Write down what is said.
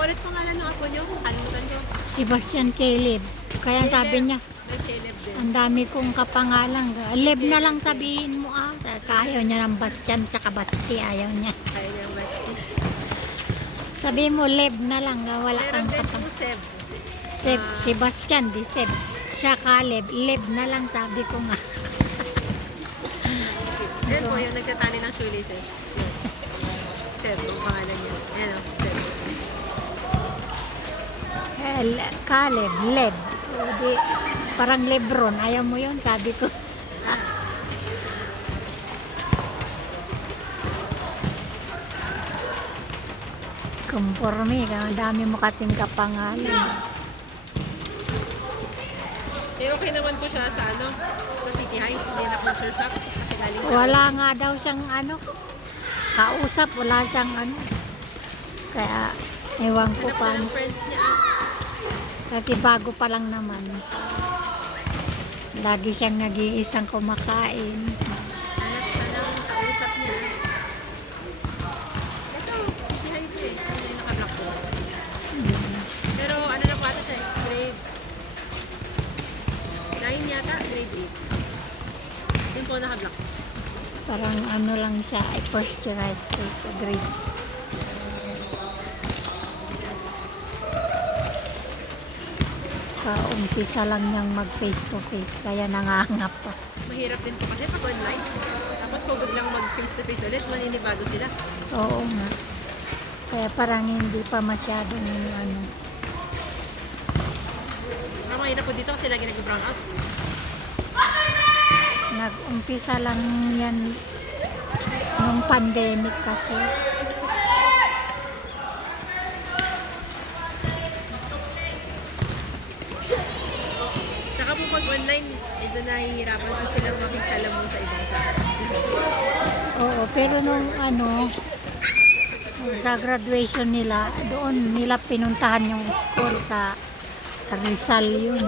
ulit pangalan ng apo niyo? Kalimutan ko. Sebastian Caleb. Kaya sabi niya, May Caleb din. ang dami kong kapangalan. Leb na lang sabihin mo ah. Ayaw niya ng Bastian tsaka Basti. Ayaw niya. Kaya niyang Basti. Sabihin mo, Leb na lang. Wala Meron kang din kapangalan. po Seb. Sebastian, di Seb. Siya Caleb. Leb na lang sabi ko nga. Yan po yung nagtatali ng shoelaces. Yan. Seb, ang pangalan niya. Ayan o, Seb. Caleb, Leb. Di, parang Lebron. Ayaw mo yun, sabi ko. Conforme ka. Ang dami mo kasing kapangalan. Eh, okay naman po siya sa ano? Sa City High. Hindi na culture shock. Kasi galing sa... Wala nga daw siyang ano. Kausap, wala siyang ano. Kaya, ewan ko Hanap na paano. ng friends niya. Kasi bago pa lang naman. Lagi siyang nag-iisang kumakain. Hanap ka ng kausap niya. Ito, City High po eh. Ano yung naka-block po. Pero ano na po ata siya? Grade 9 yata, grade 8. Yun po naka-block. Parang ano lang siya, ay first year high school to grade. Umpisa lang niyang mag face to face, kaya nangangap pa. Mahirap din po kasi pag online. Tapos pag biglang mag face to face ulit, maninibago sila. Oo nga. Kaya parang hindi pa masyadong ano. Pero mahirap po dito kasi lagi nag-brown out. Nag-umpisa lang yan nung pandemic kasi. Saka po pag online, medyo nahihirapan po silang makisalamu sa ibang tao. Oo, pero nung ano, sa graduation nila, doon nila pinuntahan yung school sa Rizal yun.